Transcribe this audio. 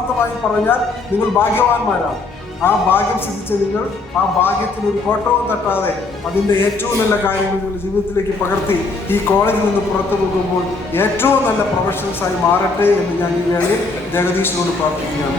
ആത്മാർത്ഥമായി പറഞ്ഞാൽ നിങ്ങൾ ഭാഗ്യവാന്മാരാണ്. ആ ഭാഗ്യം സിദ്ധിച്ച നിങ്ങൾ ആ ഭാഗ്യത്തിന് ഒരു കോട്ടവും തട്ടാതെ അതിൻ്റെ ഏറ്റവും നല്ല കാര്യങ്ങൾ നിങ്ങളുടെ ജീവിതത്തിലേക്ക് പകർത്തി ഈ കോളേജിൽ നിന്ന് പുറത്തു പോകുമ്പോൾ ഏറ്റവും നല്ല പ്രൊഫഷണൽസായി മാറട്ടെ എന്ന് ഞാൻ ഈ വേളയിൽ ജഗദീശനോട് പ്രാർത്ഥിക്കുകയാണ്.